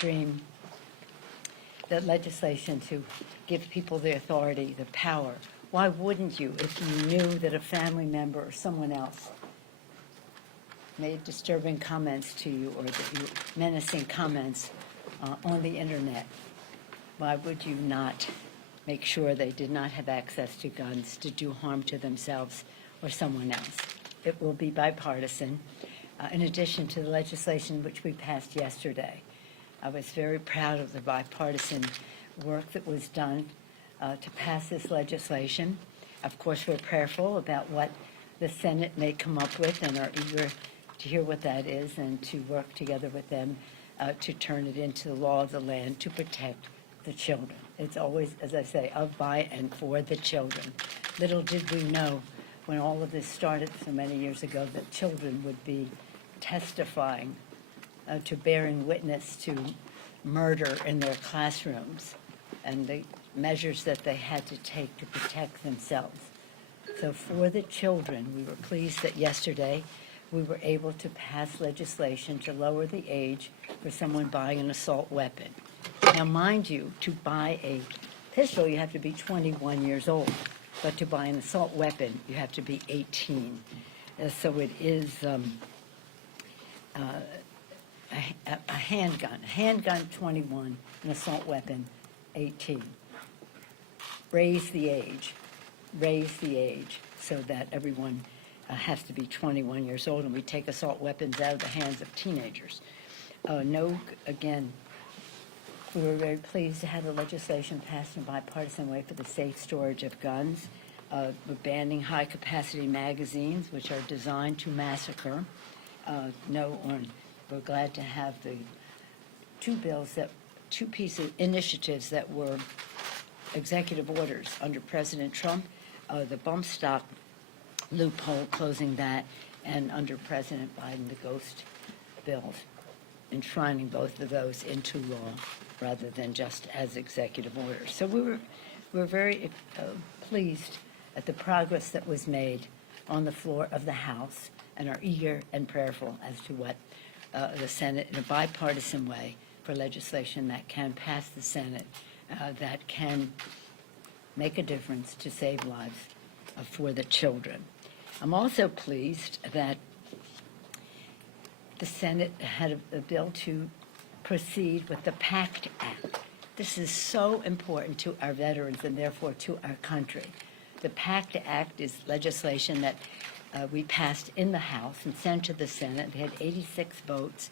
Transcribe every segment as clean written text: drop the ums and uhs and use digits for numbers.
bring the legislation to give people the authority, the power. Why wouldn't you if you knew that a family member or someone else made disturbing comments to you or menacing comments on the internet? Why would you not make sure they did not have access to guns to do harm to themselves or someone else? It will be bipartisan. In addition to the legislation which we passed yesterday, I was very proud of the bipartisan work that was done to pass this legislation. Of course, we're prayerful about what the Senate may come up with and are eager to hear what that is and to work together with them to turn it into the law of the land to protect the children. It's always, as I say, of, by, and for the children. Little did we know when all of this started so many years ago that children would be testifying to bearing witness to murder in their classrooms and the measures that they had to take to protect themselves. So for the children, we were pleased that yesterday we were able to pass legislation to lower the age for someone buying an assault weapon. Now, mind you, to buy a pistol, you have to be 21 years old, but to buy an assault weapon, you have to be 18. So it is a handgun 21, an assault weapon 18. Raise the age so that everyone has to be 21 years old, and we take assault weapons out of the hands of teenagers. Again, we were very pleased to have the legislation passed in a bipartisan way for the safe storage of guns. We're banning high-capacity magazines, which are designed to massacre. We're glad to have the two pieces of initiatives that were executive orders under President Trump, the bump stock loophole, closing that, and under President Biden, the ghost bills, enshrining both of those into law rather than just as executive orders. So we were very pleased at the progress that was made on the floor of the House and are eager and prayerful as to what the Senate, in a bipartisan way, for legislation that can pass the Senate, that can make a difference to save lives for the children. I'm also pleased that the Senate had a bill to proceed with the PACT Act. This is so important to our veterans and therefore to our country. The PACT Act is legislation that we passed in the House and sent to the Senate. They had 86 votes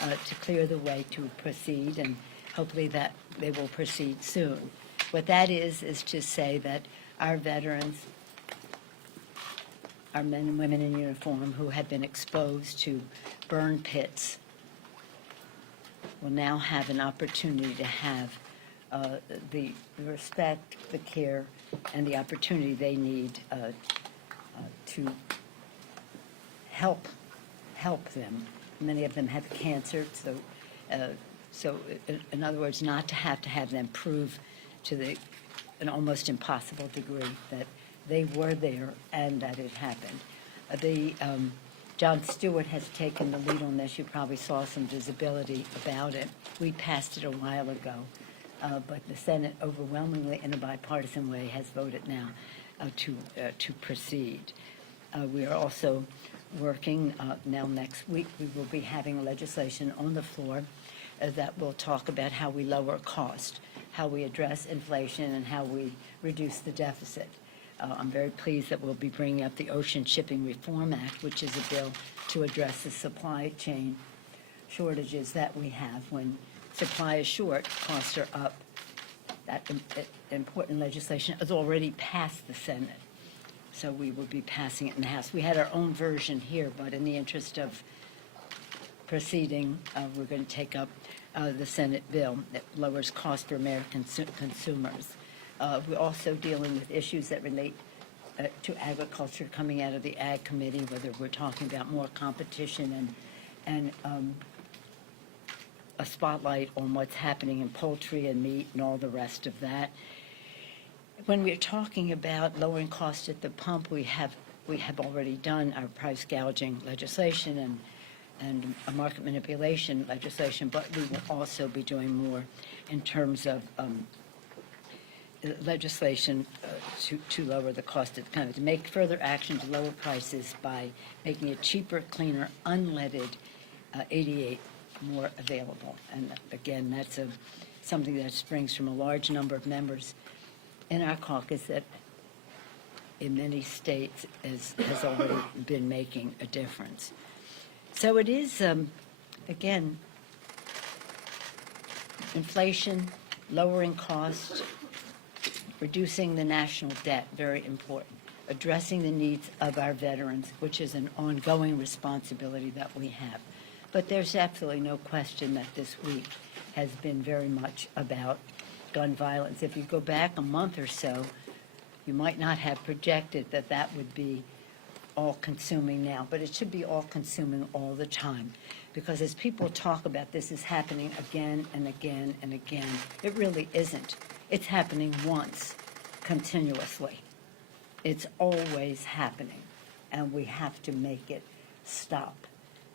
to clear the way to proceed, and hopefully that they will proceed soon. What that is to say that our veterans, our men and women in uniform who have been exposed to burn pits will now have an opportunity to have the respect, the care, and the opportunity they need to help them. Many of them have cancer, so in other words, not to have them prove to an almost impossible degree that they were there and that it happened. Jon Stewart has taken the lead on this. You probably saw some visibility about it. We passed it a while ago, but the Senate overwhelmingly in a bipartisan way has voted now to proceed. We are also working now next week. We will be having legislation on the floor that will talk about how we lower cost, how we address inflation, and how we reduce the deficit. I'm very pleased that we'll be bringing up the Ocean Shipping Reform Act, which is a bill to address the supply chain shortages that we have. When supply is short, costs are up. That important legislation has already passed the Senate, so we will be passing it in the House. We had our own version here, but in the interest of proceeding, we're going to take up the Senate bill that lowers cost for American consumers. We're also dealing with issues that relate to agriculture coming out of the Ag Committee, whether we're talking about more competition and a spotlight on what's happening in poultry and meat and all the rest of that. When we're talking about lowering costs at the pump, we have already done our price gouging legislation, and market manipulation legislation, but we will also be doing more in terms of legislation to lower the cost of kind of to make further action to lower prices by making it cheaper, cleaner, unleaded 88 more available. And again, that's something that springs from a large number of members in our caucus that in many states has already been making a difference. So it is, again, inflation, lowering costs, reducing the national debt, very important, addressing the needs of our veterans, which is an ongoing responsibility that we have. But there's absolutely no question that this week has been very much about gun violence. If you go back a month or so, you might not have projected that that would be all-consuming now, but it should be all-consuming all the time. Because as people talk about this is happening again and again and again, it really isn't. It's happening once, continuously. It's always happening, and we have to make it stop.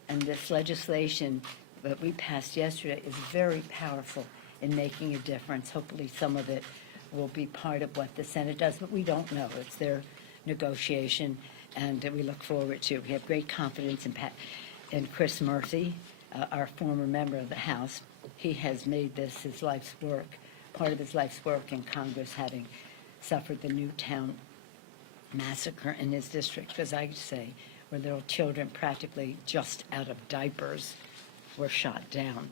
And this legislation that we passed yesterday is very powerful in making a difference. Hopefully some of it will be part of what the Senate does, but we don't know. It's their negotiation, and we look forward to it. We have great confidence in Chris Murphy, our former member of the House. He has made this his life's work, part of his life's work in Congress, having suffered the Newtown massacre in his district, as I say, where little children practically just out of diapers were shot down.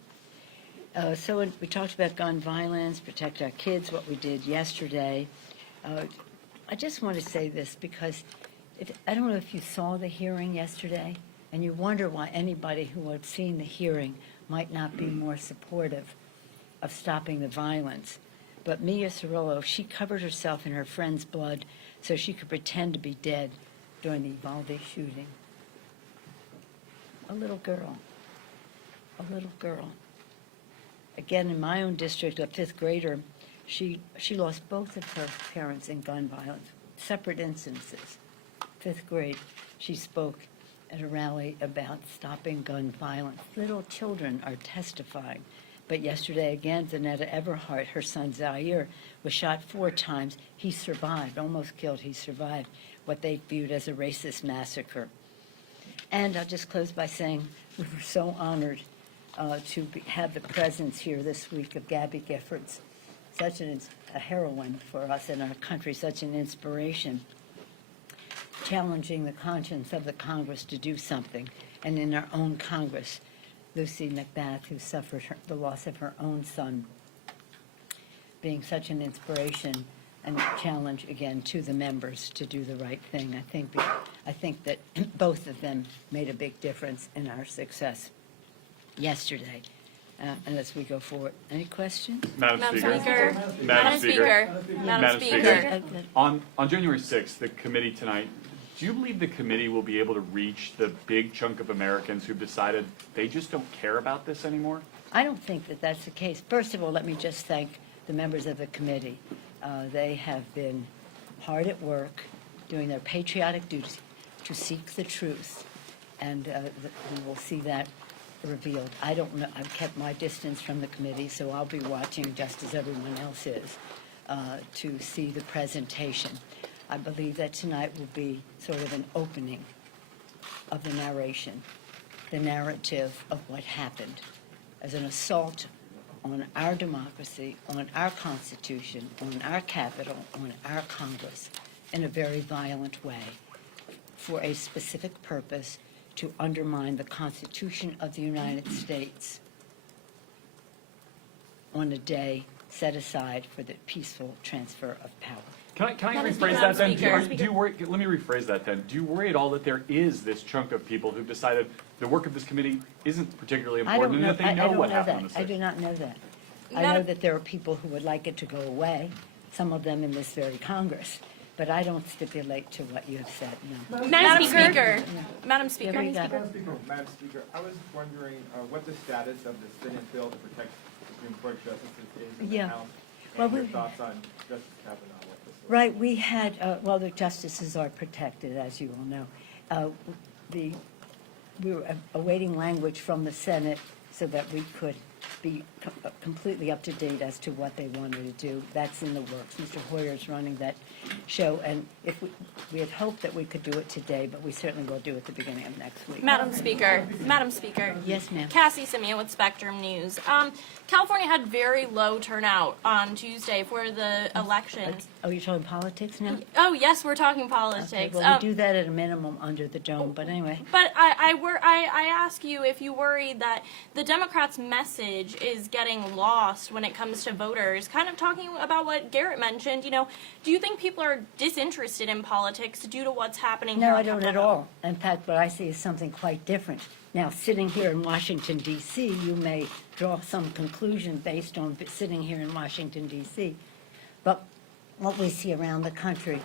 So we talked about gun violence, protect our kids, what we did yesterday. I just want to say this because I don't know if you saw the hearing yesterday, and you wonder why anybody who had seen the hearing might not be more supportive of stopping the violence. But Mia Cirillo, she covered herself in her friend's blood so she could pretend to be dead during the Uvalde shooting. A little girl. A little girl. Again, in my own district, a fifth grader, she lost both of her parents in gun violence, separate instances. Fifth grade, she spoke at a rally about stopping gun violence. Little children are testifying. But yesterday, again, Zanetta Everhart, her son Zaire, was shot 4 times. He survived, almost killed. He survived what they viewed as a racist massacre. And I'll just close by saying we were so honored to have the presence here this week of Gabby Giffords, such a heroine for us in our country, such an inspiration, challenging the conscience of the Congress to do something. And in our own Congress, Lucy McBath, who suffered the loss of her own son, being such an inspiration and a challenge again to the members to do the right thing. I think that both of them made a big difference in our success yesterday. And as we go forward, any questions? Madam Speaker. Madam Speaker. On January 6th, the committee tonight, do you believe the committee will be able to reach the big chunk of Americans who've decided they just don't care about this anymore? I don't think that that's the case. First of all, let me just thank the members of the committee. They have been hard at work doing their patriotic duty to seek the truth, and we will see that revealed. I don't know. I've kept my distance from the committee, so I'll be watching just as everyone else is to see the presentation. I believe that tonight will be sort of an opening of the narration, the narrative of what happened as an assault on our democracy, on our Constitution, on our Capitol, on our Congress, in a very violent way, for a specific purpose to undermine the Constitution of the United States on a day set aside for the peaceful transfer of power. Can I rephrase that then? Do you worry, let me rephrase that then. Do you worry at all that there is this chunk of people who've decided the work of this committee isn't particularly important and that they know what happened on the 6th? I do not know that. I know that there are people who would like it to go away, some of them in this very Congress, but I don't stipulate to what you have said, no. Madam Speaker. Yeah. Madam Speaker. Madam Speaker, I was wondering what the status of the Senate bill to protect Supreme Court justices is in the House, and your thoughts on Justice Kavanaugh. Right, we had, well, the justices are protected, as you all know. we were awaiting language from the Senate so that we could be completely up to date as to what they wanted to do. That's in the works. Mr. Hoyer's running that show, and if we had hoped that we could do it today, but we certainly will do it at the beginning of next week. Madam Speaker. Yes, ma'am. Cassie Simeon with Spectrum News. California had very low turnout on Tuesday for the elections. Oh, you're talking politics now? Oh, yes, we're talking politics. Okay, well, we do that at a minimum under the dome, but anyway. But I ask you if you worry that the Democrats' message is getting lost when it comes to voters, kind of talking about what Garrett mentioned, do you think people are disinterested in politics due to what's happening here? No, on I don't Capitol at Hill? all. In fact, what I see is something quite different. Now, sitting here in Washington, D.C., you may draw some conclusion based on sitting here in Washington, D.C., but what we see around the country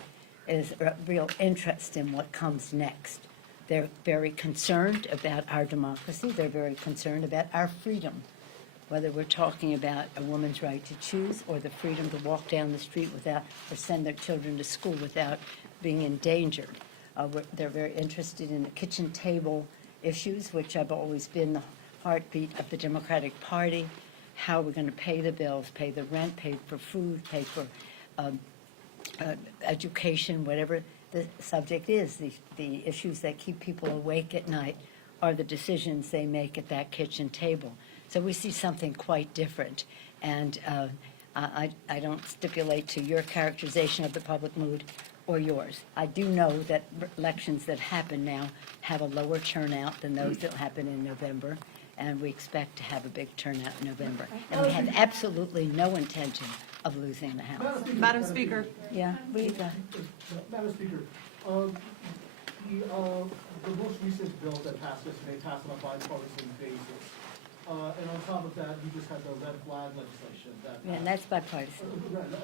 is a real interest in what comes next. They're very concerned about our democracy. They're very concerned about our freedom, whether we're talking about a woman's right to choose or the freedom to walk down the street without, or send their children to school without being endangered. They're very interested in the kitchen table issues, which have always been the heartbeat of the Democratic Party. How we're going to pay the bills, pay the rent, pay for food, pay for education, whatever the subject is. The issues that keep people awake at night are the decisions they make at that kitchen table. So we see something quite different. And I don't stipulate to your characterization of the public mood or yours. I do know that elections that happen now have a lower turnout than those that happen in November, and we expect to have a big turnout in November. And we have absolutely no intention of losing the House. Madam Speaker. Yeah, Madam Speaker, the most recent bill that passed yesterday passed on a bipartisan basis. And on top of that, you just had the red flag legislation that yeah, and that's bipartisan.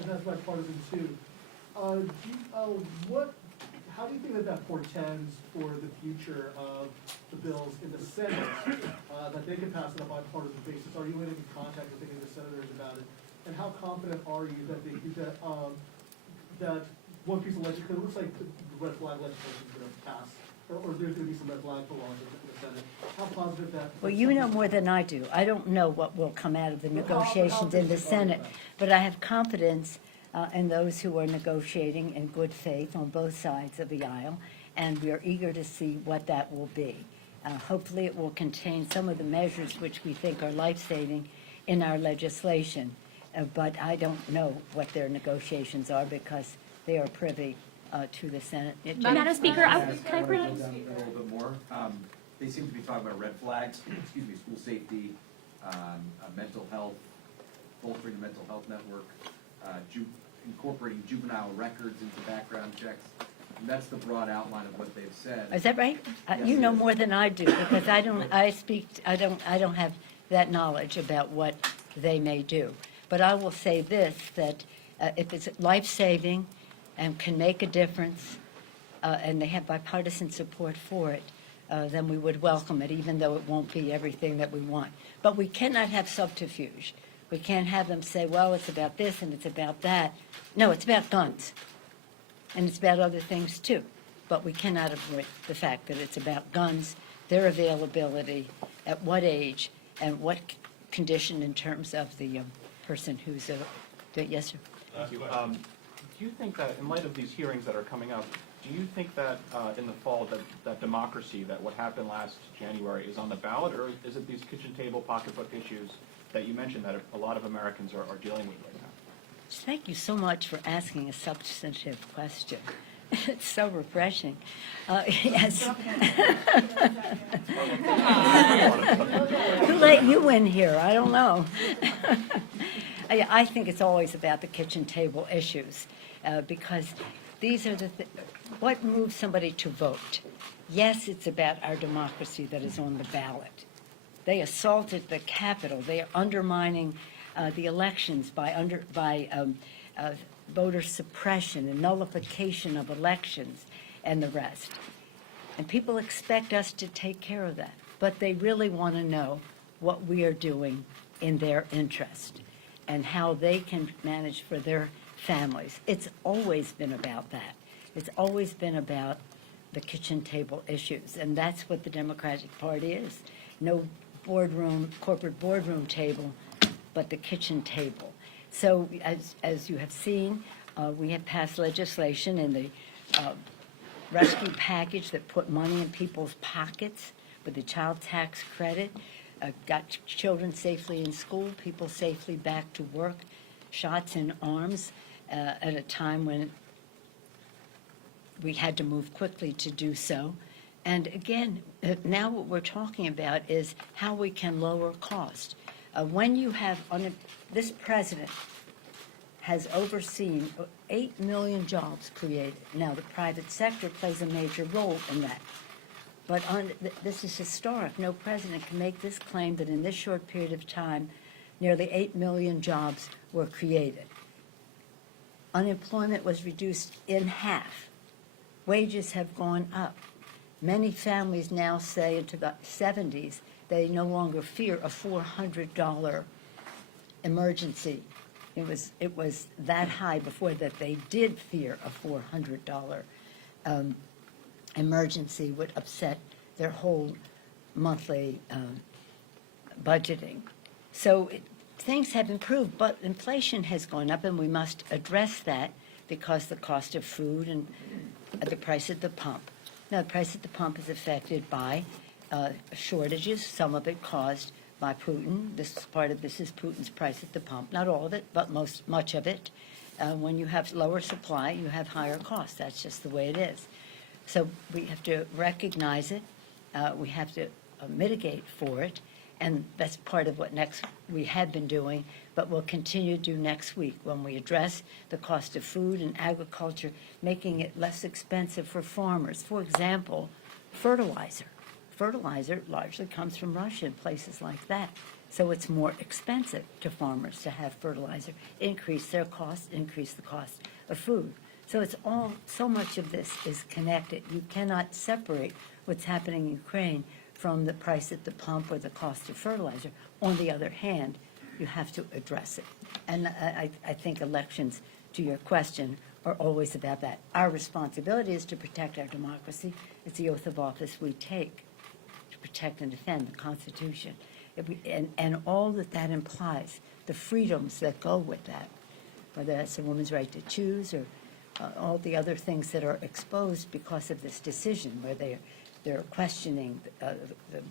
and that's bipartisan too. How do you think that portends for the future of the bills in the Senate, that they can pass on a bipartisan basis? Are you in any contact with any of the senators about it? And how confident are you that one piece of legislation, because it looks like the red flag legislation is going to pass, or there's going to be some red flag laws in the Senate. How positive that? Well, you know more than I do. I don't know what will come out of the negotiations in the Senate, but I have confidence in those who are negotiating in good faith on both sides of the aisle, and we are eager to see what that will be. Hopefully it will contain some of the measures which we think are life-saving in our legislation, but I don't know what their negotiations are because they are privy to the Senate. Madam Speaker, can I bring A little bit more. They seem to be talking about red flags, school safety, mental health, bolstering the mental health network, incorporating juvenile records into background checks. And that's the broad outline of what they've said. Is that right? Yes, You know it is. more than I do because I don't have that knowledge about what they may do. But I will say this, that if it's life-saving and can make a difference, and they have bipartisan support for it, then we would welcome it, even though it won't be everything that we want. But we cannot have subterfuge. We can't have them say, well, it's about this and it's about that. No, it's about guns. And it's about other things, too. But we cannot avoid the fact that it's about guns, their availability, at what age, and what condition in terms of the person who's yes, sir. Thank you. Do you think that, in light of these hearings that are coming up, do you think that in the fall that democracy, that what happened last January is on the ballot, or is it these kitchen table pocketbook issues that you mentioned that a lot of Americans are dealing with right now? Thank you so much for asking a substantive question. It's so refreshing. Yes. Who let you in here? I don't know. I think it's always about the kitchen table issues because these are what moves somebody to vote. Yes, it's about our democracy that is on the ballot. They assaulted the Capitol. They are undermining the elections by voter suppression and nullification of elections and the rest. And people expect us to take care of that. But they really want to know what we are doing in their interest and how they can manage for their families. It's always been about that. It's always been about the kitchen table issues. And that's what the Democratic Party is. No boardroom, corporate boardroom table, but the kitchen table. So as you have seen, we have passed legislation in the rescue package that put money in people's pockets with the child tax credit, got children safely in school, people safely back to work, shots in arms at a time when we had to move quickly to do so. And again, now what we're talking about is how we can lower cost. When you have, this president has overseen 8 million jobs created. Now, the private sector plays a major role in that. But this is historic. No president can make this claim that in this short period of time, nearly 8 million jobs were created. Unemployment was reduced in half. Wages have gone up. Many families now say into the 70s they no longer fear a $400 emergency. It was that high before that they did fear a $400 emergency would upset their whole monthly budgeting. So things have improved, but inflation has gone up, and we must address that because the cost of food and the price at the pump. Now, the price at the pump is affected by shortages, some of it caused by Putin. Part of this is Putin's price at the pump. Not all of it, but much of it. When you have lower supply, you have higher costs. That's just the way it is. So we have to recognize it. We have to mitigate for it. And that's part of what we have been doing, but we'll continue to do next week when we address the cost of food and agriculture, making it less expensive for farmers. For example, fertilizer. Fertilizer largely comes from Russia and places like that. So it's more expensive to farmers to have fertilizer, increase their costs, increase the cost of food. So it's so much of this is connected. You cannot separate what's happening in Ukraine from the price at the pump or the cost of fertilizer. On the other hand, you have to address it. And I think elections, to your question, are always about that. Our responsibility is to protect our democracy. It's the oath of office we take to protect and defend the Constitution. And all that implies, the freedoms that go with that, whether that's a woman's right to choose or all the other things that are exposed because of this decision, where they're questioning the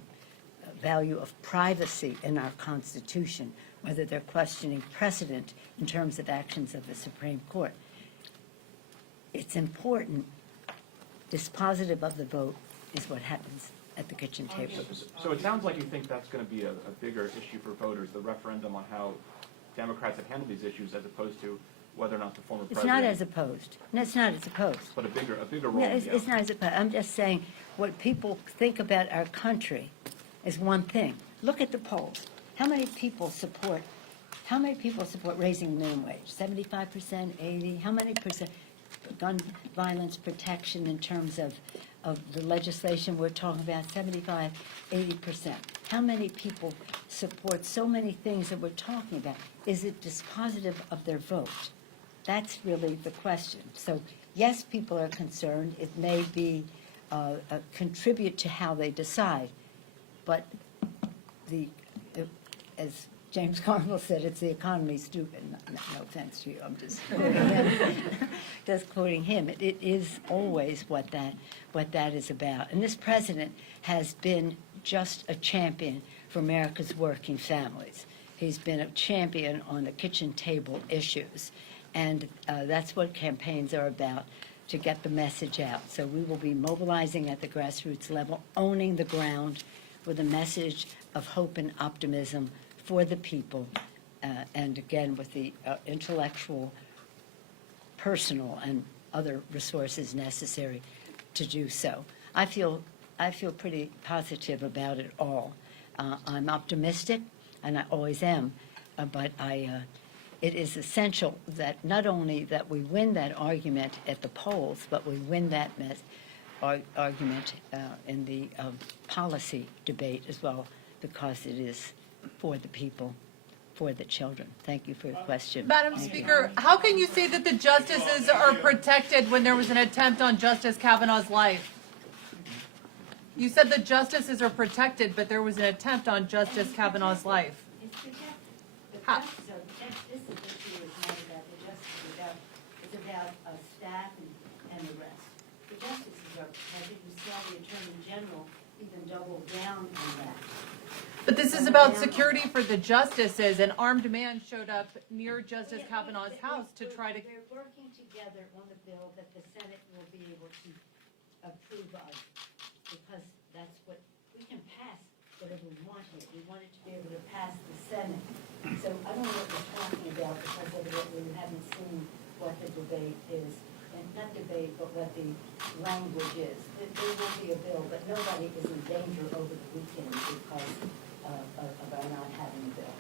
value of privacy in our Constitution, whether they're questioning precedent in terms of actions of the Supreme Court. It's important. Dispositive of the vote is what happens at the kitchen table. So it sounds like you think that's going to be a bigger issue for voters, the referendum on how Democrats have handled these issues, as opposed to whether or not the former president. It's not as opposed. No, it's not as opposed. But a bigger role. No, it's not as opposed. I'm just saying what people think about our country is one thing. Look at the polls. How many people support raising the minimum wage? 75%, 80%? How many percent? Gun violence protection in terms of the legislation we're talking about, 75, 80%. How many people support so many things that we're talking about? Is it dispositive of their vote? That's really the question. So, yes, people are concerned. It may be contribute to how they decide, but as James Carville said, it's the economy, stupid. No offense to you, I'm just quoting him. Just quoting him. It is always what that is about. And this president has been just a champion for America's working families. He's been a champion on the kitchen table issues. And that's what campaigns are about, to get the message out. So we will be mobilizing at the grassroots level, owning the ground with a message of hope and optimism for the people, and again, with the intellectual, personal, and other resources necessary to do so. I feel pretty positive about it all. I'm optimistic, and I always am, but it is essential that not only that we win that argument at the polls, but we win that argument in the policy debate as well, because it is for the people, for the children. Thank you for your question. Madam Speaker, how can you say that the justices are protected when there was an attempt on Justice Kavanaugh's life? You said the justices are protected, but there was an attempt on Justice Kavanaugh's life. It's protected. The How- justices are protected. This issue is not about the justices, it's about staff and the rest. The justices are protected. You saw the Attorney General even double down on that. But this is about security for the justices. An armed man showed up near Justice Kavanaugh's house to try to. They're working together on the bill that the Senate will be able to approve of, because that's what, we can pass whatever we want here. We want it to be able to pass the Senate. So I don't know what we're talking about, because evidently we haven't seen what the debate is, and not debate, but what the language is. There will be a bill, but nobody is in danger over the weekend because of our not having a bill.